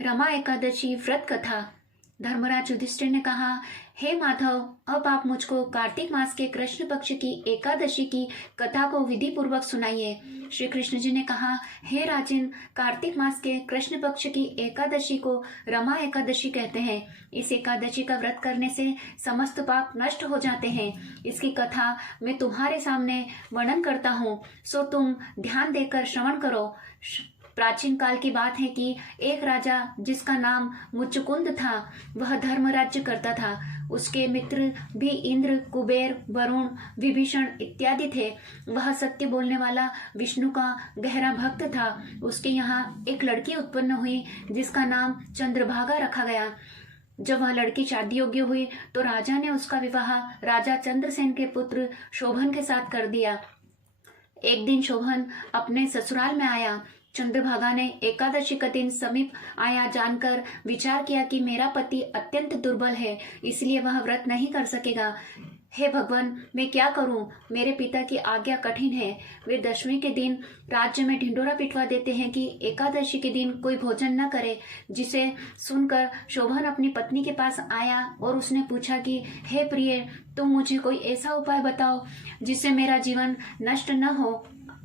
रमा एकादशी व्रत कथा। धर्मराज युधिष्ठिर ने कहा, हे माधव, अब आप मुझको कार्तिक मास के कृष्ण पक्ष की एकादशी की कथा को विधि पूर्वक सुनाइए। श्री कृष्ण जी ने कहा, हे राजन, कार्तिक मास के कृष्ण पक्ष की एकादशी को रमा एकादशी कहते हैं। इस एकादशी का व्रत करने से समस्त पाप नष्ट हो जाते हैं। इसकी कथा मैं तुम्हारे सामने वर्णन करता हूँ, सो तुम ध्यान देकर श्रवण करो। प्राचीन काल की बात है कि एक राजा जिसका नाम मुचुकुंद था, वह धर्म राज्य करता था। उसके मित्र भी इंद्र, कुबेर, वरुण, विभीषण इत्यादि थे। वह सत्य बोलने वाला विष्णु का गहरा भक्त था। उसके यहाँ एक लड़की उत्पन्न हुई जिसका नाम चंद्रभागा रखा गया। जब वह लड़की शादी योग्य हुई तो राजा ने उसका विवाह राजा चंद्रसेन के पुत्र शोभन के साथ कर दिया। एक दिन शोभन अपने ससुराल में आया। चंद्रभागा ने एकादशी का दिन समीप आया जानकर विचार किया कि मेरा पति अत्यंत दुर्बल है, इसलिए वह व्रत नहीं कर सकेगा। हे भगवान, मैं क्या करूं? मेरे पिता की आज्ञा कठिन है। वे दशमी के दिन राज्य में ढिंढोरा पिटवा देते हैं कि एकादशी के दिन कोई भोजन न करे। जिसे सुनकर शोभन अपनी पत्नी के पास आया और उसने पूछा कि हे प्रिय, तुम मुझे कोई ऐसा उपाय बताओ जिससे मेरा जीवन नष्ट न हो।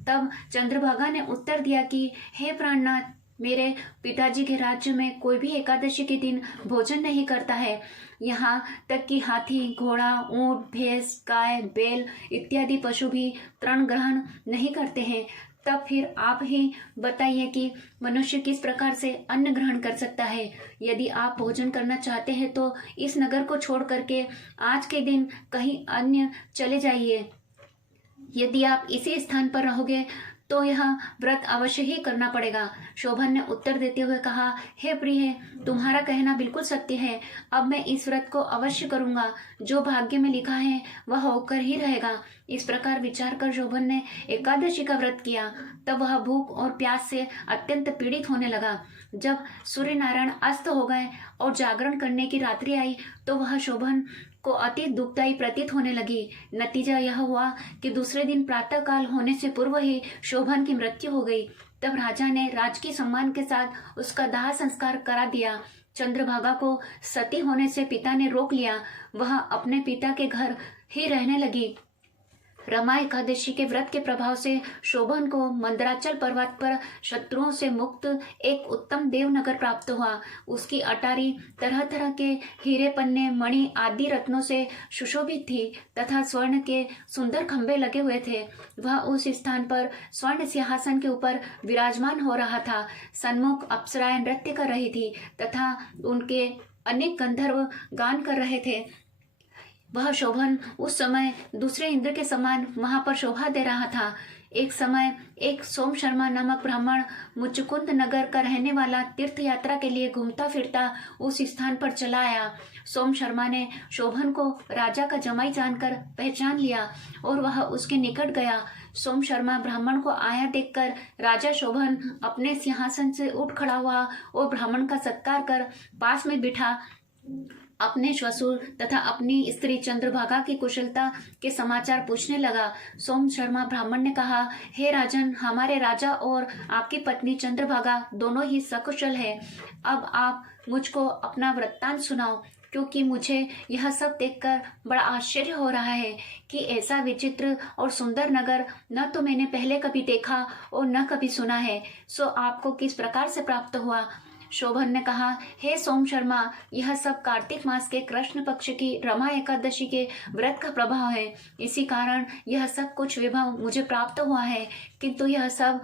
तब चंद्रभागा ने उत्तर दिया कि हे प्राणनाथ, मेरे पिताजी के राज्य में कोई भी एकादशी के दिन भोजन नहीं करता है। यहाँ तक कि हाथी, घोड़ा, ऊंट, भैंस, गाय, बैल इत्यादि पशु भी तृण ग्रहण नहीं करते हैं। तब फिर आप ही बताइए कि मनुष्य किस प्रकार से अन्न ग्रहण कर सकता है। यदि आप भोजन करना चाहते हैं तो इस नगर को छोड़ करके आज के दिन कहीं अन्य चले जाइए। यदि आप इसी स्थान पर रहोगे तो यह व्रत अवश्य ही करना पड़ेगा। शोभन ने उत्तर देते हुए कहा, हे प्रिय, तुम्हारा कहना बिल्कुल सत्य है। अब मैं इस व्रत को अवश्य करूंगा। जो भाग्य में लिखा है वह होकर ही रहेगा। इस प्रकार विचार कर शोभन ने एकादशी का व्रत किया। तब वह भूख और प्यास से अत्यंत पीड़ित होने लगा। जब सूर्य नारायण अस्त हो गए और जागरण करने की रात्रि आई तो वह शोभन को अति दुखदायी प्रतीत होने लगी। नतीजा यह हुआ कि दूसरे दिन प्रातः काल होने से पूर्व ही शोभन की मृत्यु हो गई। तब राजा ने राजकीय सम्मान के साथ उसका दाह संस्कार करा दिया। चंद्रभागा को सती होने से पिता ने रोक लिया। वह अपने पिता के घर ही रहने लगी। रमा एकादशी के व्रत के प्रभाव से शोभन को मंदराचल पर्वत पर शत्रुओं से मुक्त एक उत्तम देवनगर प्राप्त हुआ। उसकी अटारी तरह तरह के हीरे, पन्ने, मणि आदि रत्नों से सुशोभित थी तथा स्वर्ण के सुंदर खंभे लगे हुए थे। वह उस स्थान पर स्वर्ण सिंहासन के ऊपर विराजमान हो रहा था। सन्मुख अप्सराएं नृत्य कर रही थी तथा उनके अनेक गंधर्व गान कर रहे थे। वह शोभन उस समय दूसरे इंद्र के समान वहां पर शोभा दे रहा था। एक समय एक सोम शर्मा नामक ब्राह्मण मुचुकुंद नगर का रहने वाला तीर्थ यात्रा के लिए घूमता फिरता उस स्थान पर चला आया। सोम शर्मा ने शोभन को राजा का जमाई जानकर पहचान लिया और वह उसके निकट गया। सोम शर्मा ब्राह्मण को आया देखकर राजा शोभन अपने सिंहासन से उठ खड़ा हुआ और ब्राह्मण का सत्कार कर पास में बिठा अपने श्वशुर तथा अपनी स्त्री चंद्रभागा की कुशलता के समाचार पूछने लगा। सोम शर्मा ब्राह्मण ने कहा, हे राजन, हमारे राजा और आपकी पत्नी चंद्रभागा दोनों ही सकुशल है। अब आप मुझको अपना वृत्तांत सुनाओ, क्योंकि मुझे यह सब देखकर बड़ा आश्चर्य हो रहा है कि ऐसा विचित्र और सुंदर नगर न तो मैंने पहले कभी देखा और न कभी सुना है। सो आपको किस प्रकार से प्राप्त हुआ? शोभन ने कहा, हे सोम शर्मा, यह सब कार्तिक मास के कृष्ण पक्ष की रमा एकादशी के व्रत का प्रभाव है। इसी कारण यह सब कुछ विभव मुझे प्राप्त हुआ है, किंतु यह सब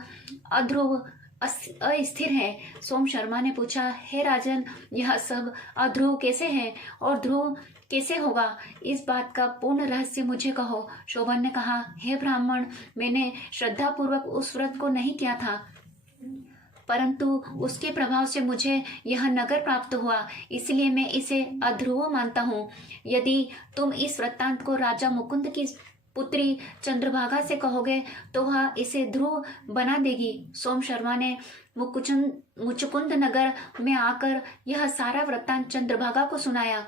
अध्रुव अस्थिर है। सोम शर्मा ने पूछा, हे राजन, यह सब अध्रुव कैसे है और ध्रुव कैसे होगा? इस बात का पूर्ण रहस्य मुझे कहो। शोभन ने कहा, हे ब्राह्मण, मैंने श्रद्धा पूर्वक उस व्रत को नहीं किया था, परंतु उसके प्रभाव से मुझे यह नगर प्राप्त हुआ, इसलिए मैं इसे अध्रुव मानता हूँ। यदि तुम इस वृत्तांत को राजा मुकुंद की पुत्री चंद्रभागा से कहोगे तो वह इसे ध्रुव बना देगी। सोम शर्मा ने मुचुकुंद नगर में आकर यह सारा वृत्तांत चंद्रभागा को सुनाया।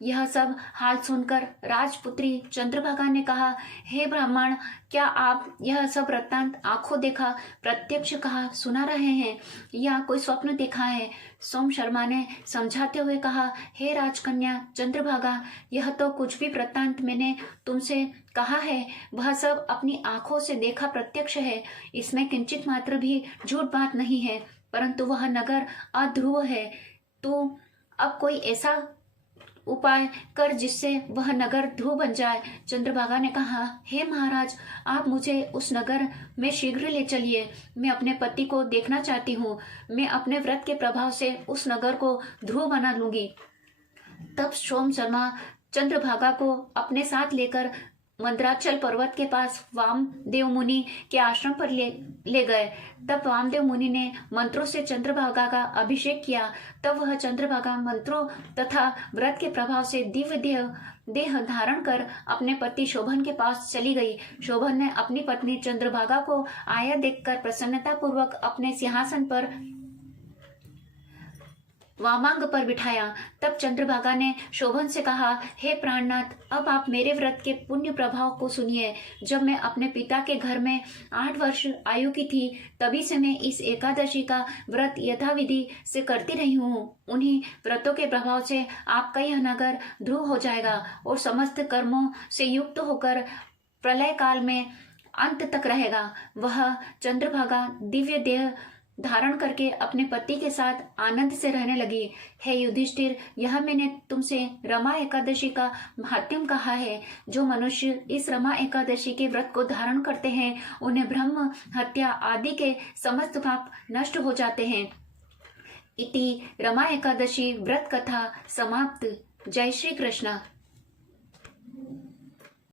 यह सब हाल सुनकर राजपुत्री चंद्रभागा ने कहा, हे ब्राह्मण, क्या आप यह सब वृत्तांत आंखों देखा, प्रत्यक्ष कहा, सुना रहे हैं या कोई स्वप्न देखा है? सोम शर्मा ने समझाते हुए कहा, हे राजकन्या चंद्रभागा, यह तो कुछ भी वृत्तांत मैंने तुमसे कहा है वह सब अपनी आंखों से देखा प्रत्यक्ष है। इसमें किंचित मात्र भी झूठ बात नहीं है, परंतु वह नगर अध्रुव है। तो अब कोई ऐसा उपाय कर जिससे वह नगर ध्रुव बन जाए। चंद्रभागा ने कहा, हे महाराज, आप मुझे उस नगर में शीघ्र ले चलिए। मैं अपने पति को देखना चाहती हूँ। मैं अपने व्रत के प्रभाव से उस नगर को ध्रुव बना लूंगी। तब सोम शर्मा चंद्रभागा को अपने साथ लेकर मंदराचल पर्वत के पास वामदेव मुनि के आश्रम पर ले गए। तब वामदेव मुनि ने मंत्रों से चंद्रभागा का अभिषेक किया। तब वह चंद्रभागा मंत्रों तथा व्रत के प्रभाव से दिव्य देह धारण कर अपने पति शोभन के पास चली गई। शोभन ने अपनी पत्नी चंद्रभागा को आया देखकर प्रसन्नता पूर्वक अपने सिंहासन पर वामांग पर बिठाया। तब चंद्रभागा ने शोभन से कहा, हे प्राणनाथ, अब आप मेरे व्रत के पुण्य प्रभाव को सुनिए। जब मैं अपने पिता के घर में 8 वर्ष आयु की थी, तभी से मैं इस एकादशी का व्रत यथाविधि से करती रही हूँ। उन्हीं व्रतों के प्रभाव से आपका यह नगर ध्रुव हो जाएगा और समस्त कर्मों से युक्त होकर प्रलय काल में अंत तक रहेगा। वह चंद्रभागा दिव्य देह धारण करके अपने पति के साथ आनंद से रहने लगी। हे युधिष्ठिर, यह मैंने तुमसे रमा एकादशी का महात्म्य कहा है। जो मनुष्य इस रमा एकादशी के व्रत को धारण करते हैं, उन्हें ब्रह्म हत्या आदि के समस्त पाप नष्ट हो जाते हैं। इति रमा एकादशी व्रत कथा समाप्त। जय श्री कृष्ण।